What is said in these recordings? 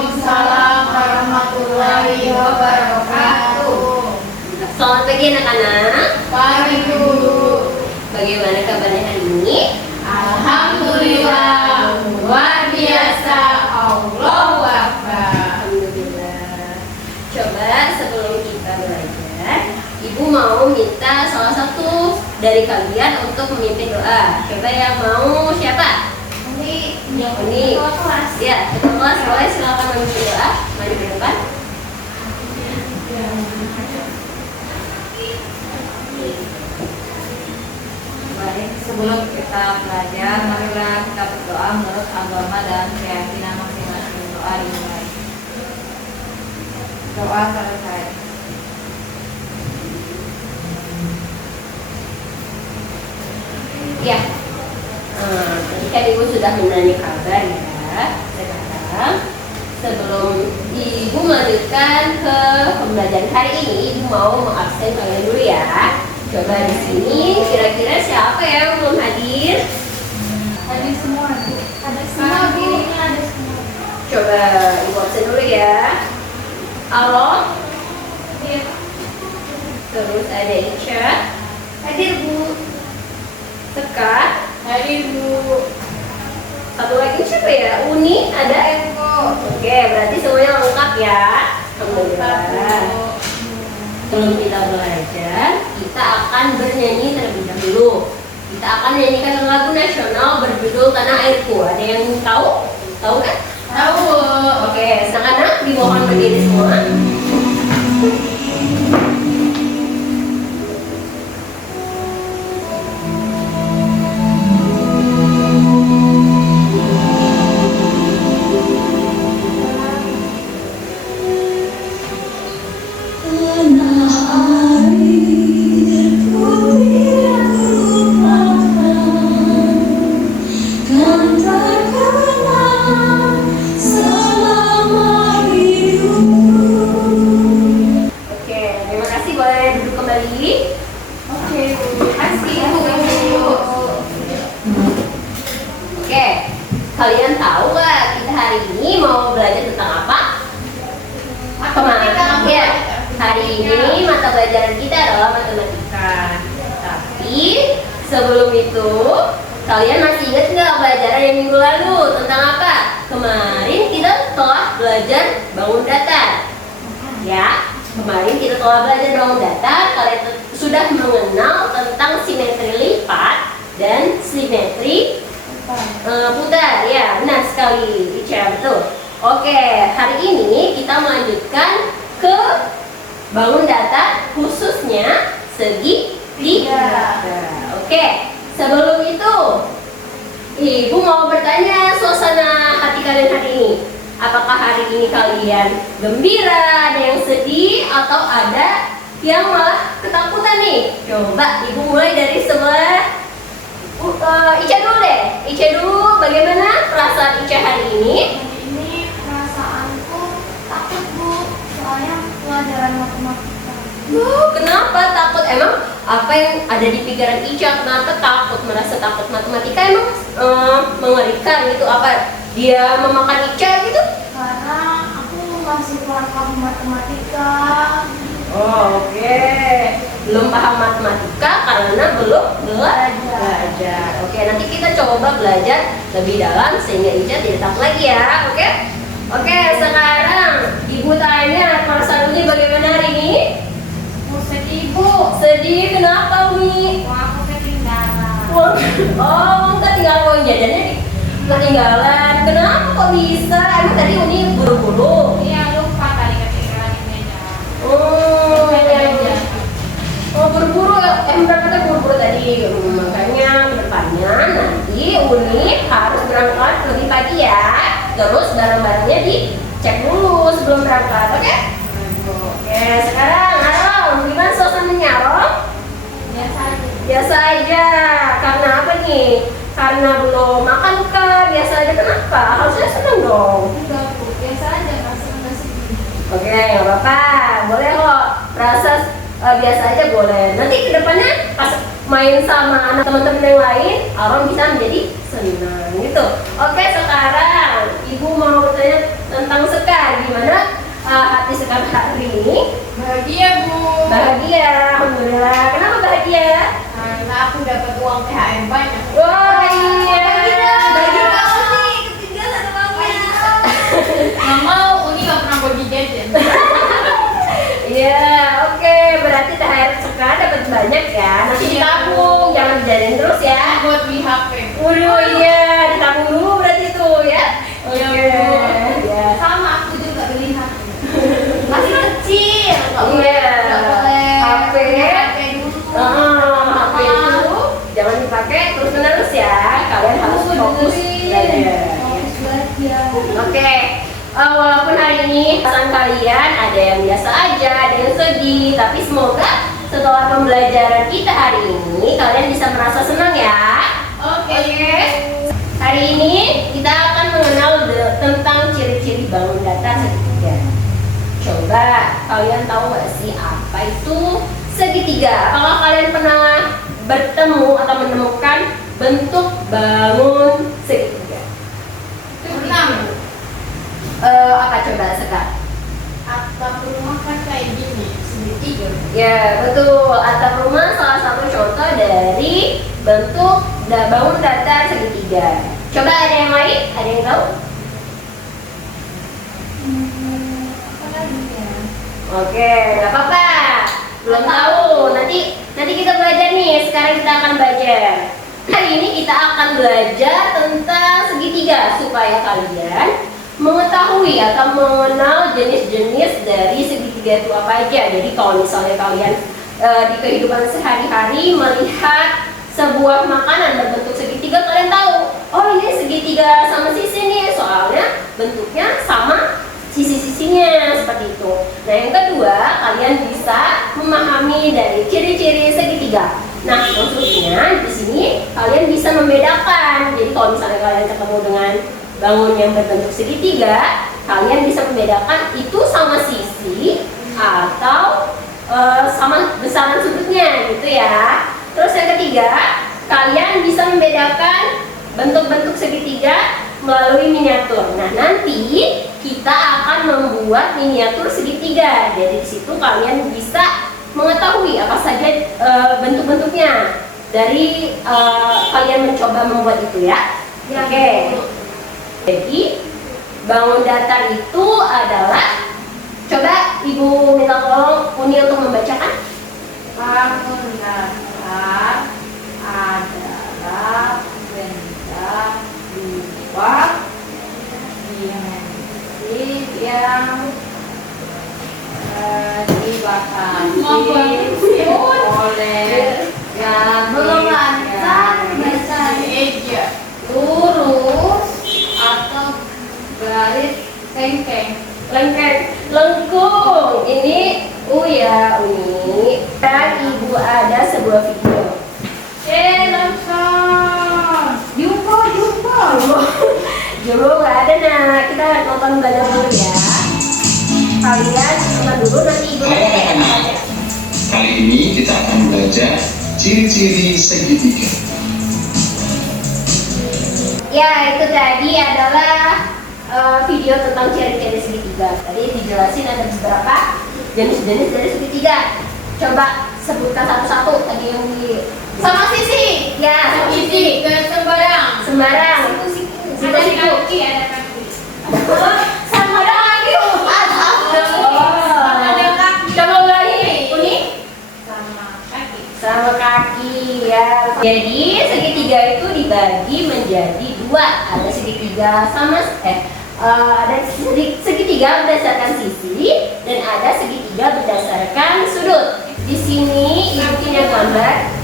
Waalaikumsalam warahmatullahi wabarakatuh. Selamat pagi anak-anak. Pagi guru. Bagaimana kabarnya hari ini? Alhamdulillah, luar biasa. Allahu Akbar. Alhamdulillah. Coba sebelum kita belajar, Ibu mau minta salah satu dari kalian untuk memimpin doa. Coba yang mau siapa? Ini. Ya, ketua kelas boleh silakan memimpin doa. Mari ke depan. Baik, sebelum kita belajar, marilah kita berdoa menurut agama dan keyakinan masing-masing. Doa dimulai. Doa selesai. Ya. Tadi kan Ibu sudah menanya kabar ya. Sekarang sebelum Ibu melanjutkan ke pembelajaran hari ini, Ibu mau mengabsen kalian dulu ya. Coba di sini kira-kira siapa yang belum hadir? Ada semua, Bu. Ada semua, Bu. Ada semua. Coba Ibu absen dulu ya. Alo. Iya. Terus ada Ica. Hadir, Bu. Sekar. Hadir, Bu. Satu lagi siapa ya? Uni. Ada Eko. Oke, berarti semuanya lengkap ya. Alhamdulillah. Sebelum kita belajar, kita akan bernyanyi terlebih dahulu. Kita akan menyanyikan lagu nasional berjudul Tanah Airku. Ada yang tahu? Tahu kan? Tahu. Oke, anak-anak dimohon berdiri semua. Oke, terima kasih. Boleh duduk kembali. Oke, Bu. Kasih Bu. Oke, kalian tahu nggak kita hari ini mau belajar tentang apa? Matematika. Ya, hari ini mata pelajaran kita adalah matematika. Tapi sebelum itu, kalian masih ingat nggak pelajaran yang minggu lalu tentang apa? Kemarin kita telah belajar bangun datar. Ya, kemarin kita telah belajar bangun datar. Kalian sudah mengenal tentang simetri lipat dan simetri putar. Ya, benar sekali, Ica, betul. Oke, hari ini kita melanjutkan ke bangun datar, khususnya segi tiga. Oke, sebelum itu, Ibu mau bertanya suasana hati kalian hari ini. Apakah hari ini kalian gembira, ada yang sedih, atau ada yang malah ketakutan nih? Coba Ibu mulai dari sebelah Ica dulu deh. Ica dulu, bagaimana perasaan Ica hari ini? Ini perasaanku takut, Bu. Soalnya pelajaran matematika. Kenapa takut? Emang apa yang ada di pikiran Ica? Kenapa takut? Merasa takut matematika emang mengerikan gitu? Apa dia memakan Ica gitu? Karena aku masih kurang paham matematika. Oh, oke. Belum paham matematika karena belum belajar. Oke, nanti kita coba belajar lebih dalam sehingga Ica tidak takut lagi ya. Oke? Oke, sekarang Ibu tanya perasaan Uni bagaimana hari ini? Sedih, Bu. Sedih, kenapa Umi? Wah, aku ketinggalan. Oh, ketinggalan uang jajannya ketinggalan. Kenapa kok bisa? Emang tadi Uni buru-buru? Iya, lupa tadi ketinggalan di meja. Oh, iya. Oh, buru-buru. Berangkatnya buru-buru tadi. Makanya depannya nanti Uni harus berangkat lebih pagi ya. Terus barang-barangnya dicek dulu sebelum berangkat, oke? Oke, sekarang Arom, gimana suasananya Arom? Biasa aja. Biasa aja. Karena apa nih? Karena belum makan kah? Biasa aja kenapa? Harusnya seneng dong. Enggak, Bu. Biasa aja, kasih enggak sedih. Oke, nggak apa-apa. Boleh kok. Rasa biasa aja boleh. Nanti kedepannya pas main sama anak teman-teman yang lain, Arom bisa menjadi senang gitu. Oke, sekarang Ibu mau bertanya tentang Sekar. gimana hati Sekar hari ini? Bahagia, Bu. Bahagia, alhamdulillah. Kenapa bahagia? Karena aku dapat uang THR banyak. Wah, iya. Bagi kamu nih, ketinggalan uangnya. Nggak mau, Uni nggak pernah bagi jajan. Iya, oke. Berarti THR Sekar dapat banyak ya. Nanti ditabung, jangan dijarin terus ya. Buat beli HP. Waduh, iya, ditabung dulu berarti tuh ya. Iya, Oke, Bu. ya. Sama aku juga beli HP. Masih kecil, nggak boleh. Iya. Nggak boleh. HP. HP dulu. HP itu jangan dipakai terus-menerus ya. Kalian harus fokus belajar. Fokus belajar. Oke, walaupun hari ini perasaan kalian ada yang biasa aja, ada yang sedih, tapi semoga setelah pembelajaran kita hari ini kalian bisa merasa senang ya. Oke. Hari ini kita akan mengenal tentang ciri-ciri bangun datar segitiga. Coba kalian tahu nggak sih apa itu segitiga? Apakah kalian pernah bertemu atau menemukan bentuk bangun segitiga? Pernah, Bu. Apa coba Sekar? Atap rumah kan kayak gini, segitiga. Ya betul, atap rumah salah satu contoh dari bentuk bangun datar segitiga. Coba ada yang lain? Ada yang tahu? Apa lagi ya? Oke, nggak apa-apa. Belum tahu. Nanti kita belajar nih. Sekarang kita akan belajar. Hari ini kita akan belajar tentang segitiga supaya kalian mengetahui atau mengenal jenis-jenis dari segitiga itu apa aja. Jadi kalau misalnya kalian di kehidupan sehari-hari melihat sebuah makanan berbentuk segitiga, kalian tahu, oh ini segitiga sama sisi nih, soalnya bentuknya sama sisi-sisinya seperti itu. Nah yang kedua, kalian bisa memahami dari ciri-ciri segitiga. Nah maksudnya di sini kalian bisa membedakan. Jadi kalau misalnya kalian ketemu dengan bangun yang berbentuk segitiga, kalian bisa membedakan itu sama sisi atau sama besaran sudutnya gitu ya. Terus yang ketiga, kalian bisa membedakan bentuk-bentuk segitiga melalui miniatur. Nah, nanti kita akan membuat miniatur segitiga. Jadi di situ kalian bisa mengetahui apa saja bentuk-bentuknya dari kalian mencoba membuat itu ya. Oke. Jadi bangun datar itu adalah, coba Ibu minta tolong Uni untuk membacakan. Bangun datar adalah benda dua dimensi yang dibatasi oleh Belum lancar garis baca eja. lurus atau garis lengkeng. Lengkung. Ini ya Uni. Dan Ibu ada sebuah video. Langsung. Jumbo nggak ada. Nah kita nonton belajar dulu ya. Kalian nonton dulu, nanti Ibu Hai anak-anak, kali ini kita akan belajar ciri-ciri segitiga. Ya itu tadi adalah video tentang ciri-ciri segitiga. Tadi dijelasin ada beberapa jenis-jenis dari segitiga. Coba sebutkan satu-satu tadi yang di Sama sisi. ya sama sisi. Ke sembarang. Sembarang. Siku-siku. Ada Siku-siku. kaki, ada kaki. Sama ada lagi. Ada kaki. Coba ulangi Uni. Sama kaki. Sama kaki ya. Jadi segitiga itu dibagi menjadi dua. Ada segitiga sama ada segitiga berdasarkan sisi dan ada segitiga berdasarkan sudut. Di sini Ibu punya gambar.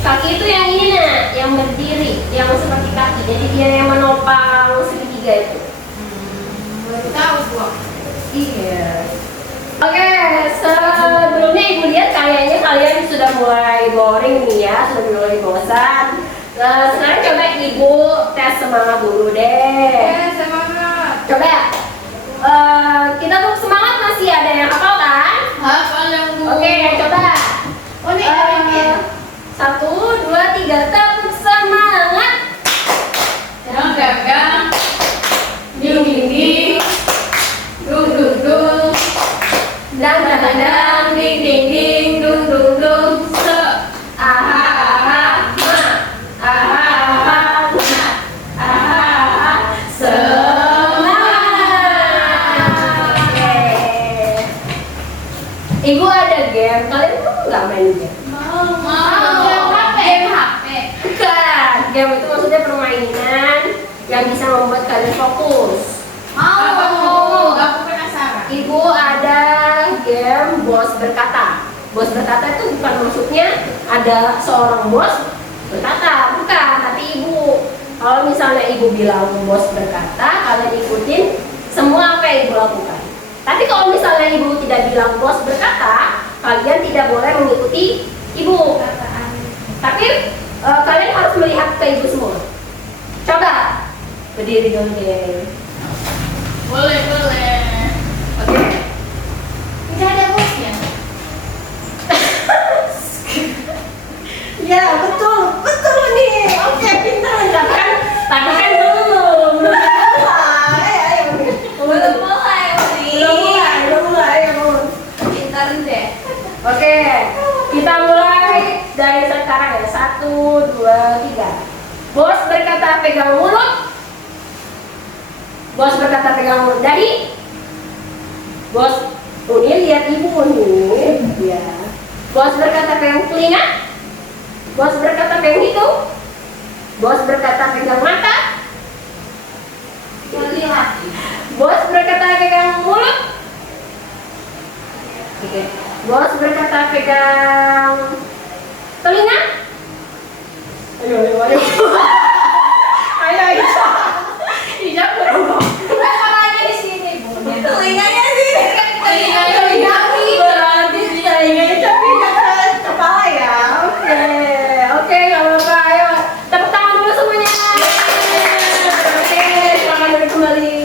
Kaki itu yang ini nak, yang berdiri, yang seperti kaki. Jadi dia yang menopang segitiga itu. Baru tahu gua. Iya. Oke, sebelumnya Ibu lihat kayaknya kalian sudah mulai boring nih ya, sudah mulai bosan. Sekarang coba Ibu tes semangat dulu deh. Semangat. Coba kita tuh semangat, masih ada yang hafal kan? Hafal yang Bu. Oke, coba. Oh, ini ada. 1, 2, 3, tepuk semangat. Yang gagang. Dinding. nggak main game? Game HP. Bukan, game itu maksudnya permainan yang bisa membuat kalian fokus. Mau. Aku penasaran. Ibu ada game bos berkata. Bos berkata itu bukan maksudnya ada seorang bos berkata, bukan. Tapi ibu, kalau misalnya ibu bilang bos berkata, kalian ikutin semua apa yang ibu lakukan. Tapi kalau misalnya ibu tidak bilang bos berkata, kalian tidak boleh mengikuti ibu. Tapi kalian harus melihat ke ibu semua. Coba berdiri dulu deh. Boleh. Oke. Tidak ada bosnya. Ya betul nih. Oke, pintar. Tapi kan belum. Belum mulai, Uli. Belum mulai. Pintar deh. Oke, kita mulai dari sekarang ya. 1, 2, 3. Bos berkata pegang mulut. Bos berkata pegang mulut. Dari bos Uni lihat ibu nih. Ya. Bos berkata pegang telinga. Bos berkata pegang hidung. Bos berkata pegang mata. Melihat. Bos berkata pegang mulut. Oke. Bos berkata pegang telinga. Ayo. Ija berubah. Masalahnya di sini, Bu. Telinganya sih. Telinganya Berarti telinganya tapi kepala ya. Oke, nggak apa-apa. Ayo, tepuk tangan dulu semuanya. Oke, silakan duduk kembali.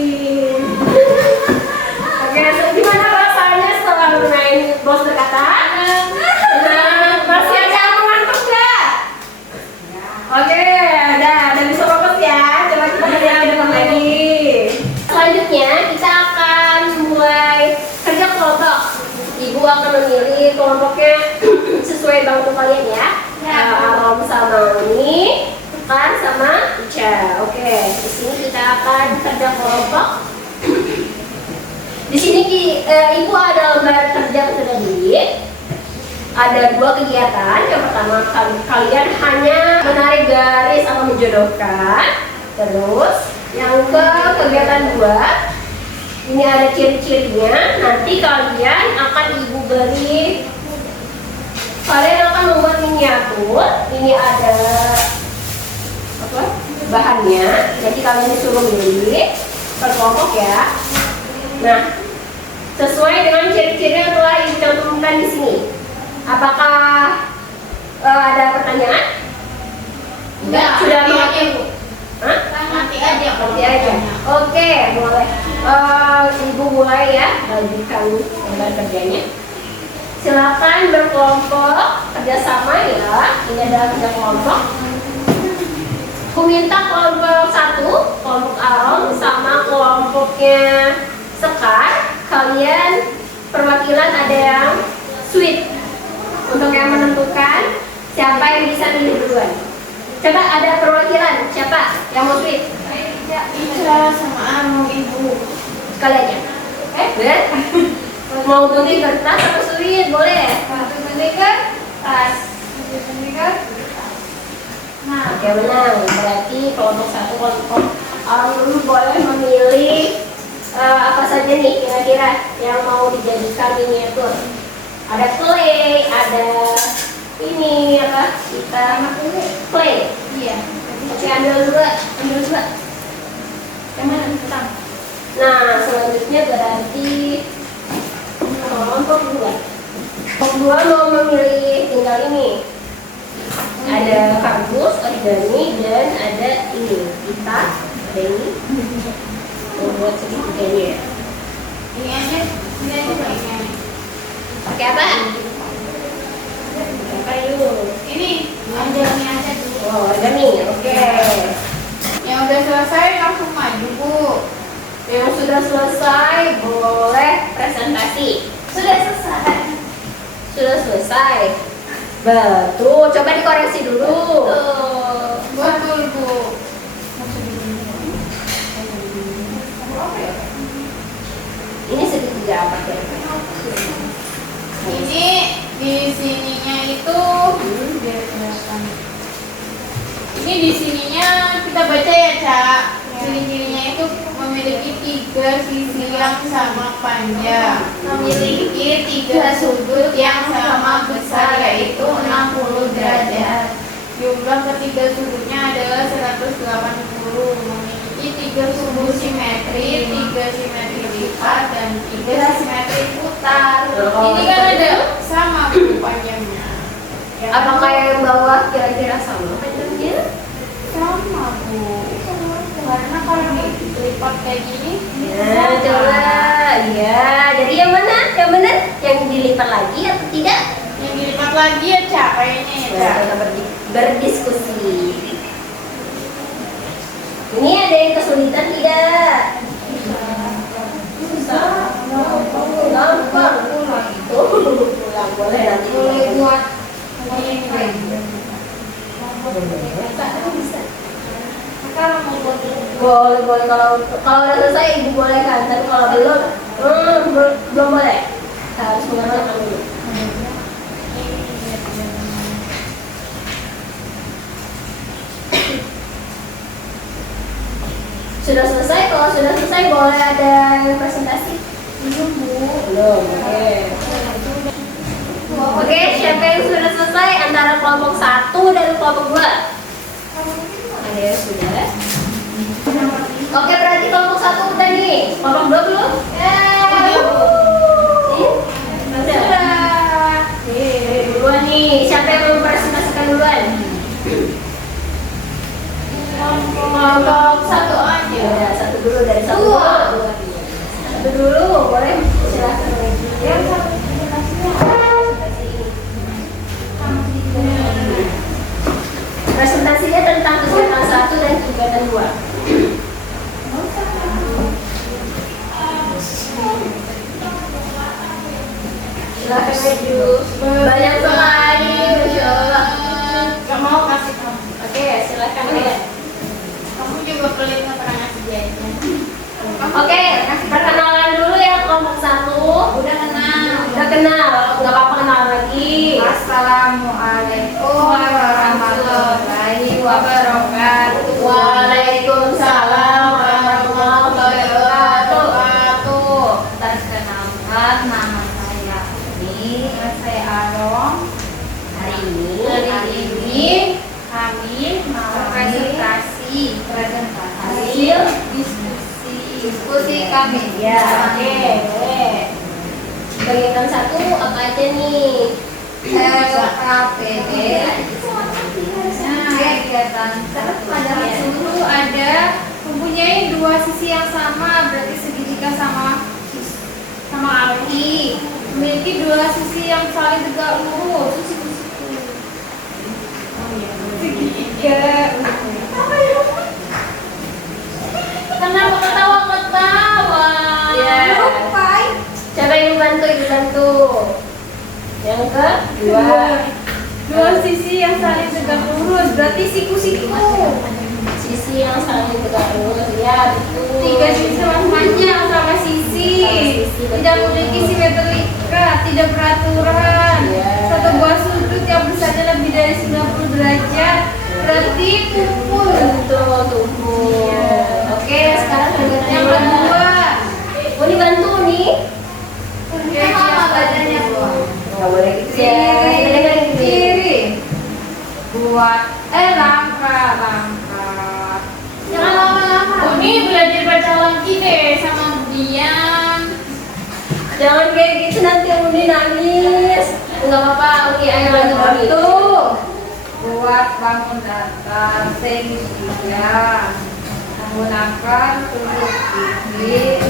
Oke, gimana rasanya setelah bermain bos berkata? Masih ada yang mengantuk nggak? Oke, udah bisa fokus ya. Coba kita kerja ke depan lagi. Selanjutnya kita akan mulai kerja kelompok. Ibu akan memilih kelompoknya sesuai bangku kalian ya. Alam sama Uni, Kan sama Ica. Oke, di sini kita akan kerja kelompok. Di sini ibu ada lembar kerja kedua. Ada 2 kegiatan. Yang pertama kalian hanya menarik garis atau menjodohkan. Terus yang kegiatan 2 ini ada ciri-cirinya. Nanti kalian akan ibu beri. Kalian akan membuat miniatur. Ini ada apa? Bahannya. Jadi kalian disuruh milih per kelompok ya. Nah, sesuai dengan ciri-ciri yang telah ibu cantumkan di sini. Apakah ada pertanyaan? Enggak, Sudah nanti mengerti? aja, Bu. Hah? Nanti aja. Nanti aja. Oke, boleh. Ibu mulai ya, bagikan lembar kerjanya. Silakan berkelompok kerjasama ya. Ini adalah kerja kelompok. Aku minta kelompok 1, kelompok Aron sama kelompoknya Sekar. Kalian perwakilan ada yang sweet. Untuk yang menentukan siapa yang bisa milih duluan. Coba ada perwakilan, siapa yang mau sweet? Ica sama Anu, Ibu. Sekalian ya. Ber? Mau gunting kertas atau sweet? Boleh. Gunting kertas. Nah, Oke, menang. Berarti kelompok 1, kelompok orang dulu boleh memilih apa saja nih kira-kira yang mau dijadikan miniatur. Ada clay, ada ini apa? Kita clay. iya. Oke, ambil dua. Yang mana? Tentang. Nah, selanjutnya berarti kelompok 2. Kelompok 2 mau memilih tinggal ini. Ada kardus, origami, dan ada ini. Kita ada ini. Membuat segitiga ya. Ini aja baiknya. Pakai apa? Apa yuk? Ini aja dulu. Oh, origami. Oke. Yang udah selesai langsung maju, Bu. Yang sudah selesai boleh presentasi. Sudah selesai. Sudah selesai. Betul. Coba dikoreksi dulu. Betul, Bu. Ini segitiga apa kira-kira? Ini di sininya itu ini di sininya kita baca ya, Cak. Ciri-cirinya itu memiliki 3 sisi yang sama panjang, memiliki 3 sudut yang sama besar yaitu 60 derajat. Jumlah ketiga sudutnya adalah 180. Memiliki 3 sudut simetri, 3 simetri lipat, dan 3 simetri putar. Ini kan ada sama Bu panjangnya. Apakah yang bawah kira-kira sama panjangnya? Sama Bu. Karena kalau dilipat kayak gini, Ya, coba. Ya, jadi yang mana? Yang benar? Yang dilipat lagi atau tidak? yang dilipat lagi ya, Cak, kayaknya ya, Cak. Kita berdiskusi. Ini ada yang kesulitan tidak? Susah. Gampang. Pulang boleh nanti. Boleh buat Bisa. kalau mau buat Boleh kalau udah selesai ibu boleh kan, tapi kalau belum belum boleh. Harus mengerjakan dulu. Sudah selesai? Kalau sudah selesai boleh ada yang presentasi? belum Bu. Belum. Oke, siapa yang sudah selesai antara kelompok 1 dan kelompok 2? Ada yang sudah? Oke, berarti kelompok 1 udah nih. Kelompok 2 belum? Sudah. Duluan nih. Siapa yang mau presentasikan duluan? Kelompok 1 aja. Ya, 1 dulu dari 1 dulu. 1 dulu, boleh? Silakan. Yang satu presentasinya tentang kegiatan 1 dan kegiatan 2. Silakan maju. Banyak sekali, Masya Allah. Gak mau kasih kamu. Oke, silakan ya. Kamu juga pelit nggak pernah ngasih jahitan. Oke, perkenalan dulu ya kelompok 1. Udah kenal. Udah kenal, nggak apa-apa kenal lagi. Assalamualaikum warahmatullahi wabarakatuh. Waalaikumsalam warahmatullahi wabarakatuh. Perkenalkan, nama saya saya Arong. Hari ini Hari ini kami mau presentasi hasil diskusi kami. ya, oke. Kegiatan 1 apa aja nih? LKPD. Nah, kegiatan pada dulu ada mempunyai 2 sisi yang sama, berarti segitiga sama arti. Memiliki 2 sisi yang saling tegak lurus. Segitiga. Kenapa ketawa-ketawa? Ya. Lupa. Siapa yang bantu? Yang kedua. 2 sisi yang saling tegak lurus, berarti siku-siku. Sisi yang saling tegak lurus, ya betul. 3 sisi panjang sama sisi. Tidak memiliki simetrika, tidak beraturan. Ya. Satu buah sudut yang besarnya lebih dari 90 derajat, berarti kumpul. Betul, tumpul. Iya. Oke, sekarang kegiatan Yang yang kedua, mau dibantu nih? apa badannya Bu? Nggak boleh gitu ya. Kita dengerin gitu. Kiri. Buat langkah. Jangan lama-lama. Uni belajar baca lagi deh sama Dian. Jangan kayak gitu nanti Uni nangis. Enggak apa-apa, Uni ayo bantu. Buat bangun datar segitiga menggunakan sudut gigi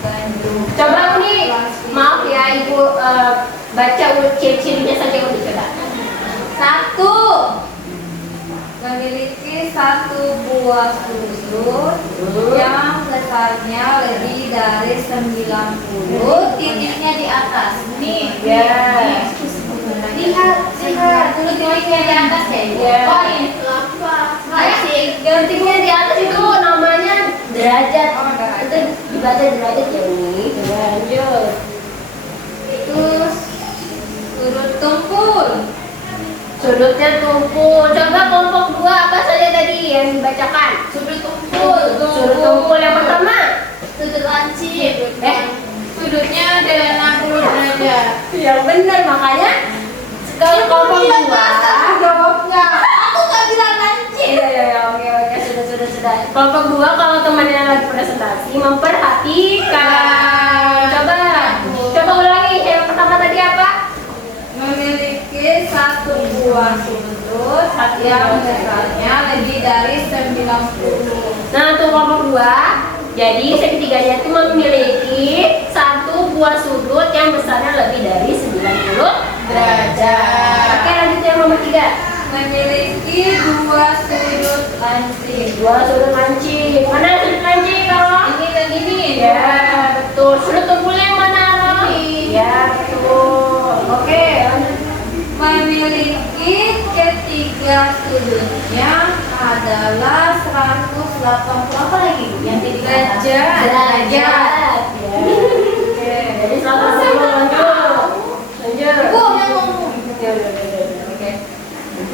dan juga Coba Uni, maaf ya Ibu baca ciri-cirinya saja Uni coba. 1. memiliki 1 buah sudut yang besarnya lebih dari 90, titiknya di atas. Nih, Ya. lihat dulu titiknya di atas ya. Ya. Oh, ini. Yang titiknya di atas itu namanya derajat. Oh, derajat. Itu dibaca derajat ya Uni. Lanjut. Terus sudut tumpul. Sudutnya tumpul. Coba kelompok 2 apa saja tadi yang dibacakan? Sudut tumpul. Sudut tumpul yang pertama. Sudut lancip. Sudutnya ada 60 derajat. Yang benar, makanya kalau kelompok 2 Jawabnya. Aku nggak bilang lancip. Iya, oke, sudah. Kelompok 2 kalau temannya lagi presentasi memperhatikan. Coba ulangi. Yang pertama tadi apa? Memiliki satu buah sudut yang besarnya lebih dari 90. Nah, untuk kelompok 2, jadi segitiganya itu memiliki satu buah sudut yang besarnya lebih dari 90 derajat. Oke, lanjut yang nomor 3. Memiliki dua sudut lancip. Dua sudut lancip. Mana sudut lancip, Karo? Ini yang ini. Ya, betul. Sudut tumpulnya yang mana, Karo? Ya, betul. Oke, lanjut. Memiliki ketiga sudutnya adalah 180 apa lagi? Yang ketiga Derajat. Ya. Oke, jadi 180 lanjut. Oke.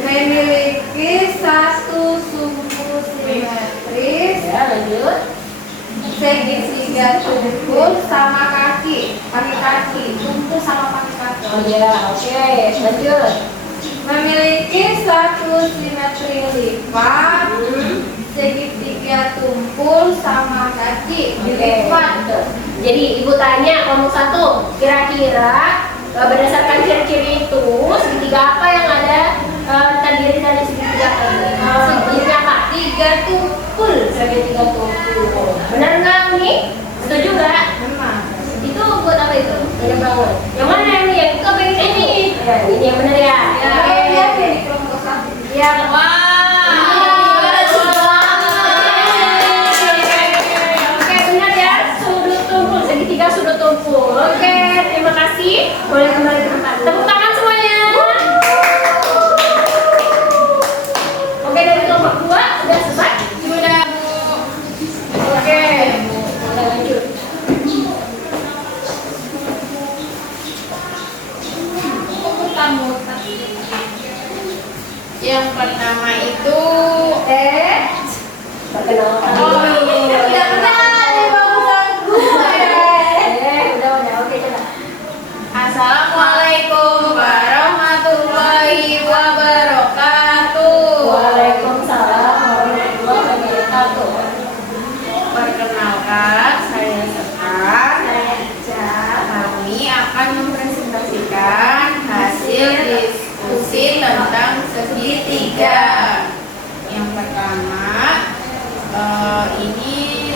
Memiliki satu sumbu simetris, Ya, lanjut. segitiga tumpul sama kaki, tumpul sama kaki. Oh ya, oke. Lanjut. Memiliki satu simetri lipat, segitiga tumpul sama kaki dilipat. Betul. Jadi ibu tanya kelompok 1, kira-kira berdasarkan ciri-ciri itu segitiga apa yang ada terdiri dari segitiga segitiga apa? Tiga tumpul. Segitiga tumpul. Benar nggak nih? Setuju nggak? Memang. Itu buat apa itu? Yang bangun. Yang mana yang ini? Yang itu apa yang ini? Ya, ini yang benar ya. Ya, Oke. ya, di kelompok 1. Ya. Oke, benar ya. Sudut tumpul, segitiga sudut tumpul. Oke, terima kasih. Boleh kembali ke tempat. Tepuk tangan semuanya. Oke, dari kelompok 2 sudah selesai? Sudah, Bu. Oke. Kita lanjut. Yang pertama itu Perkenalkan. Oh, iya. Udah kenal nih bagusan gue. Udah. Oke, coba. Assalamualaikum warahmatullahi wabarakatuh. Waalaikumsalam warahmatullahi wabarakatuh. Perkenalkan, saya Sekar. Saya Ica. Kami akan mempresentasikan hasil diskusi tentang segitiga. Yang pertama, ini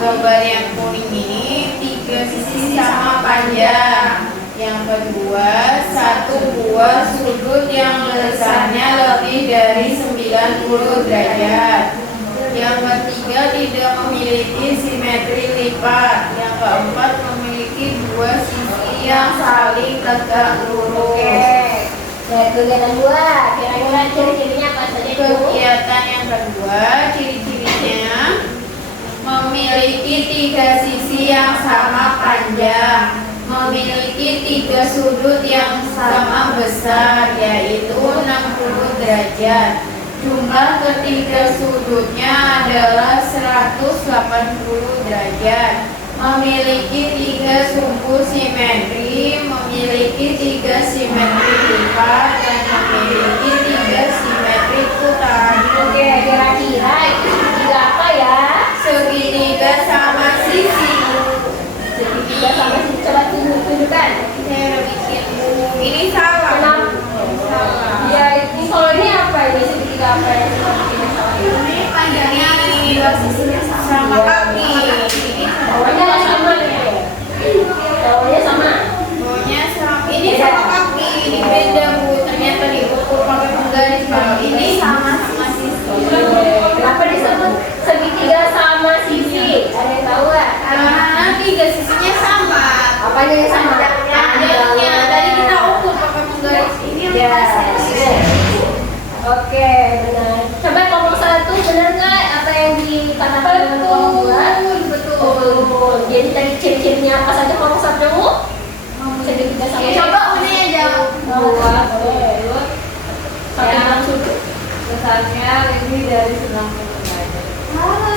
gambar yang kuning ini 3 sisi sama panjang. Yang kedua, satu buah sudut yang besarnya lebih dari 90 derajat. Yang ketiga, tidak memiliki simetri lipat. Yang keempat, memiliki dua sisi yang saling tegak lurus. Kegiatan 2, kira-kira ciri-cirinya apa saja itu? Kegiatan yang kedua, ciri-cirinya memiliki 3 sisi yang sama panjang, memiliki 3 sudut yang sama besar, yaitu 60 derajat. Jumlah ketiga sudutnya adalah 180 derajat. Memiliki 3 sumbu simetri, memiliki 3 simetri lipat, dan memiliki 3 simetri putaran. Oke, kira-kira itu segitiga apa ya? Segitiga sama sisi. Segitiga sama sisi, coba tunjukkan. Saya bikin ini salah. Kenapa? Ya, ini kalau ini apa ini? Segitiga apa yang segitiga salah? Ini panjangnya ini dua sisinya sama kaki. Bawahnya sama ya? Bawahnya sama? Bawahnya sama. Ini sama kaki. Ini beda, Bu. Ternyata diukur pakai penggaris. Kalau ini sama sisi. Kenapa disebut segitiga sama sisi? Ada yang tahu nggak? Karena 3 sisinya sama. Apanya yang sama? Panjangnya. Tadi kita ukur pakai penggaris. Ini yang Ya. pas. Oke, benar. Coba kelompok 1 benar nggak apa yang dikatakan dengan kelompok 2? Betul. Jadi tadi ciri-cirinya apa saja kelompok 1? Segitiga sama. Coba Uni yang jawab. Dua. besarnya lebih dari 90 derajat.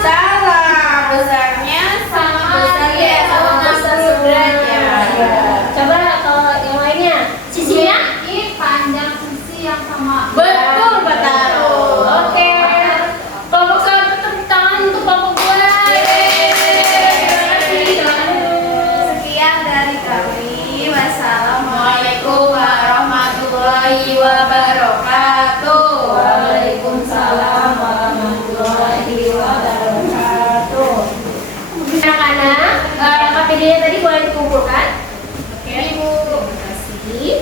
Salah, besarnya sama besar ya, sama besar derajat. Coba kalau yang lainnya, sisinya? Ini panjang sisi yang sama. Betul, Pak Taro. Oke. Kelompok satu tepuk tangan untuk kelompok dua. Sekian dari kami. Wassalamualaikum warahmatullahi wabarakatuh. Waalaikumsalam warahmatullahi wabarakatuh. Anak-anak, KPD-nya tadi boleh dikumpulkan. Oke, Ibu. Terima kasih.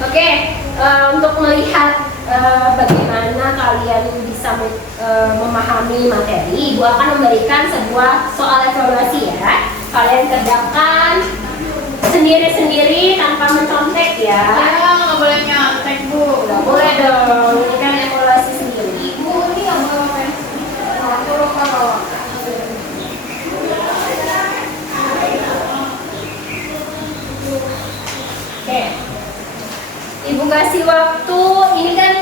Oke, untuk melihat bagaimana kalian bisa memahami materi, Ibu akan memberikan sebuah soal evaluasi ya. Kalian kerjakan sendiri-sendiri tanpa mencontek ya. Ya, nggak boleh nyontek, Bu. Nggak boleh dong, ini kan evaluasi sendiri. Bu, ini nggak boleh. Turun ke bawah. Oke, Ibu kasih waktu, ini kan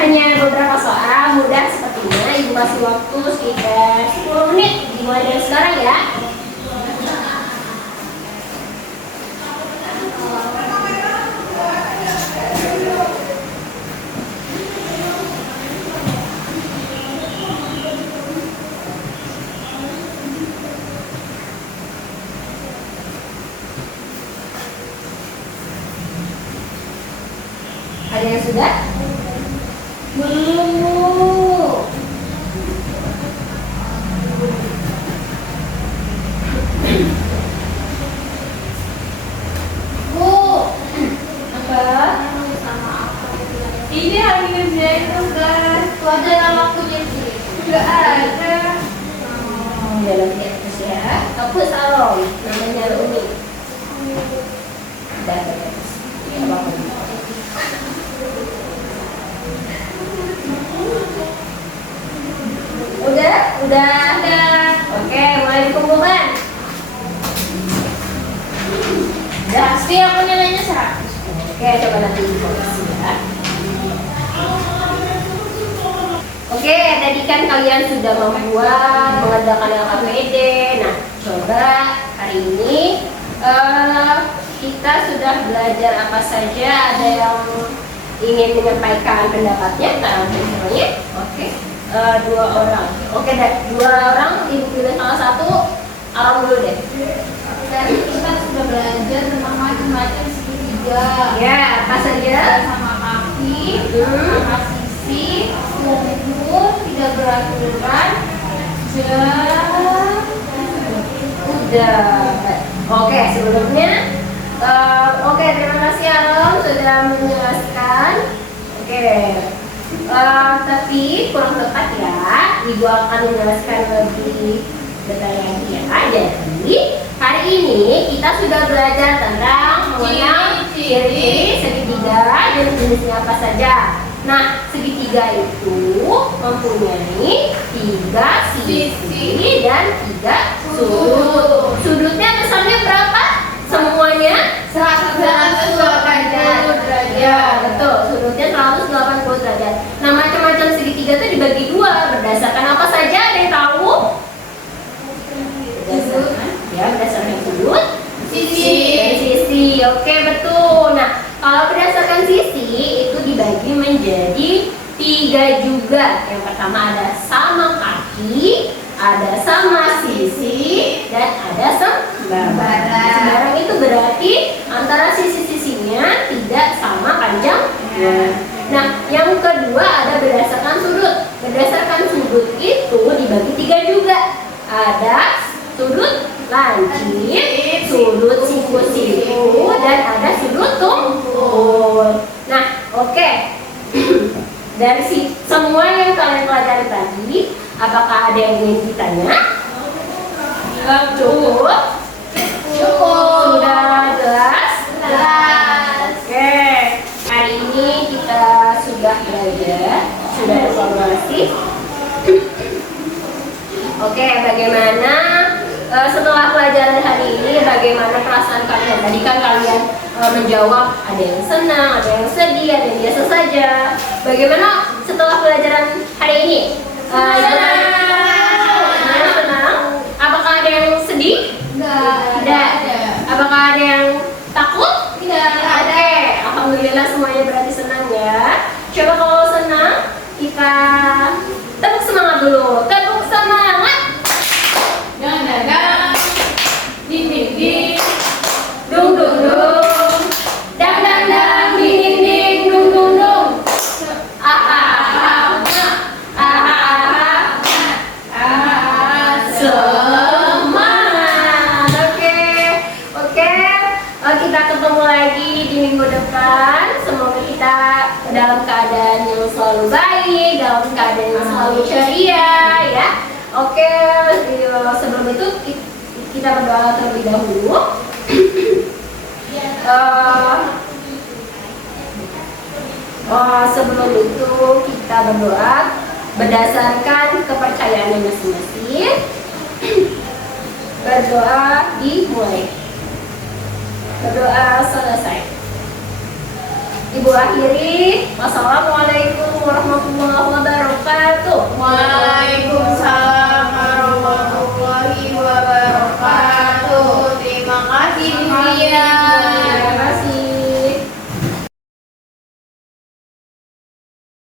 hanya beberapa soal, mudah sepertinya. Ibu kasih waktu sekitar 10 menit, dimulai dari sekarang ya. Ada yang sudah? Belum, Bu. Bu, Apa? ini lagi ngerjain tugas. Ada nama punya sih. Nggak ada. Dalam diatas ya. Aku salon, namanya Umi. Dan udah ada. Oke, mulai dikumpulkan. Pasti aku nilainya 100. Oke, coba nanti dikoreksi ya. Oke, tadi kan kalian sudah membuat mengerjakan LKPD. Nah, coba hari ini kita sudah belajar apa saja. Ada yang ingin menyampaikan pendapatnya, misalnya. Oke, 2 orang. Oke deh, 2 orang Ibu pilih salah satu. Aram dulu deh. Tadi kita sudah belajar tentang macam-macam segitiga. Ya, apa saja? Sama kaki, sama sisi, sudut, tidak beraturan, dan Udah. Oke, sebelumnya oke, terima kasih Arom sudah menjelaskan. Oke. Tapi kurang tepat ya. Ibu akan menjelaskan lebih detail lagi ya. Jadi hari ini kita sudah belajar tentang mengenal ciri-ciri segitiga dan jenisnya apa saja. Nah, segitiga itu mempunyai 3 sisi dan 3 sudut. Sudutnya besarnya berapa? Semuanya 180 derajat. Ya, betul. Sudutnya 180 derajat. Nah, macam-macam segitiga itu dibagi 2 berdasarkan apa saja? Ada yang tahu? Berdasarkan sudut, sisi. dan sisi. Oke, betul. Nah, kalau berdasarkan sisi itu dibagi menjadi 3 juga. Yang pertama ada sama kaki, ada sama sisi, dan ada sembarang. Sembarang itu berarti antara sisi-sisinya tidak sama panjangnya. Nah, yang kedua ada berdasarkan sudut. Berdasarkan sudut itu dibagi 3 juga. Ada sudut lancip, sudut siku-siku, dan ada sudut tumpul. Nah, oke. Dari semua yang kalian pelajari tadi, apakah ada yang ingin ditanya? Cukup? Sudah jelas? Oke. Hari ini kita sudah belajar, sudah evaluasi. Oke, bagaimana setelah pelajaran hari ini, bagaimana perasaan Ya, tadi kan kalian menjawab ada yang senang, ada yang sedih, ada yang biasa saja. Bagaimana setelah pelajaran hari ini? Senang. Apakah ada yang sedih? Tidak. Apakah ada yang takut? Tidak. Oke, alhamdulillah semuanya berarti senang ya. Coba kalau senang, kita tepuk semangat dulu. Tepuk semangat. Dang dang dang. Ding ding ding. Dung dung dung. Dang dang dang. Ding ding ding. Dung dung dung. Ah ah ah. Ah ah ah. Semangat. Oke. Kita ketemu lagi di minggu depan. Semoga kita dalam keadaan yang selalu baik, dalam keadaan yang selalu ceria, ya. Oke, sebelum itu kita berdoa terlebih dahulu. Sebelum itu kita berdoa berdasarkan kepercayaan masing-masing. Berdoa dimulai. Berdoa selesai. Ibu akhiri. Wassalamualaikum warahmatullahi wabarakatuh. Waalaikumsalam